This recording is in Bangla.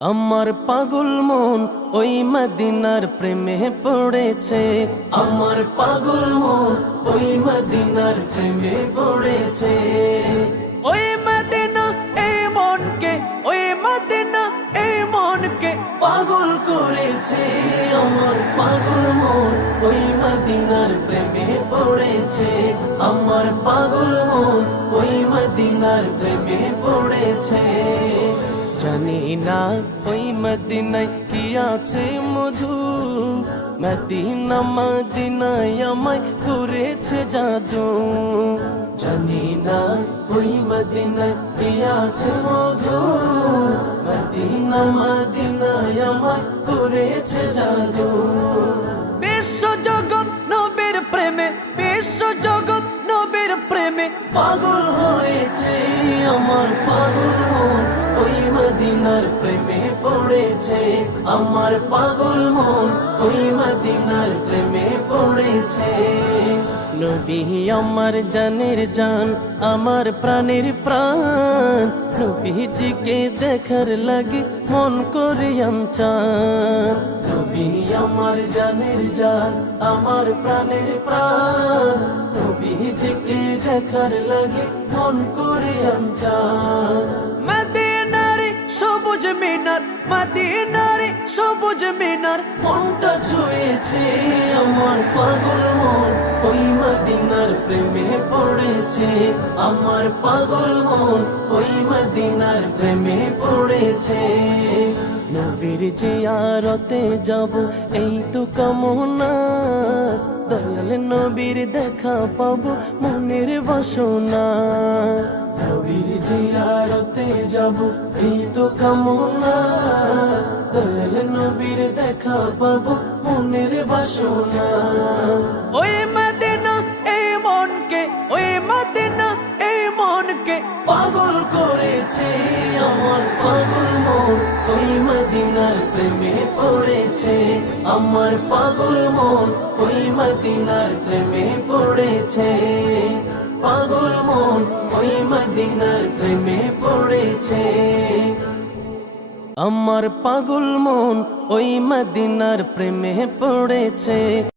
আমার পাগল মন ওই মদিনার প্রেমে পড়েছে। আমার পাগল মন ওই মদিনার প্রেমে পড়েছে। ওই মদিনা এই মনকে, ওই মদিনা এই মনকে পাগল করেছে। আমার পাগল মন ওই মদিনার প্রেমে পড়েছে। আমার পাগল মন ওই মদিনার প্রেমে পড়েছে। জানি না ওই মদিনায় কি আছে মধু, মদিনা মদিনায় আমায় করেছে জাদু। জানি না ওই মদিনায় কি আছে মধু, মদিনা মদিনায় আমায় করেছে জাদু। বিশ্ব জগৎ নবীর প্রেমে, বিশ্ব জগৎ নবীর প্রেমে পাগল হয়েছে। আমার পাগল মন ওই মদিনার প্রেমে পড়েছে। আমার পাগল মন ওই মদিনার প্রেমে পড়েছে। নবী আমার জানের জান, আমার প্রাণের প্রাণ, নবীজিকে দেখার লাগি মন করে চান। নবী আমার জানের জান, আমার প্রাণের প্রাণ, নবীজিকে দেখার লাগি মন করে চান। মদিনারে সবুজ মিনার, মদিনারে সবুজ মিনার মনটা ছুঁয়েছে। আমার পাগল মন ওই মদিনার প্রেমে পড়েছে। আমার পাগল মন ওই মদিনার প্রেমে পড়েছে। নবীর জিয়ারতে যাব এই তো কামনা, দয়াল নবীর দেখা পাবো মনের বাসনা। নবীর জিয়ারতে যাব এই তো কামনা, দয়াল নবীর দেখা পাবো মনের বাসনা। ওই মদিনা এই মনকে, ওই মদিনা এই মনকে পাগল করেছে। আমার পাগল মন ওই মদিনার প্রেমে পড়েছে। আমার পাগল মন ওই মদিনার প্রেমে পড়েছে। পাগল মন ওই মদিনার প্রেমে পড়েছে। আমার পাগল মন ওই মদিনার প্রেমে পড়েছে।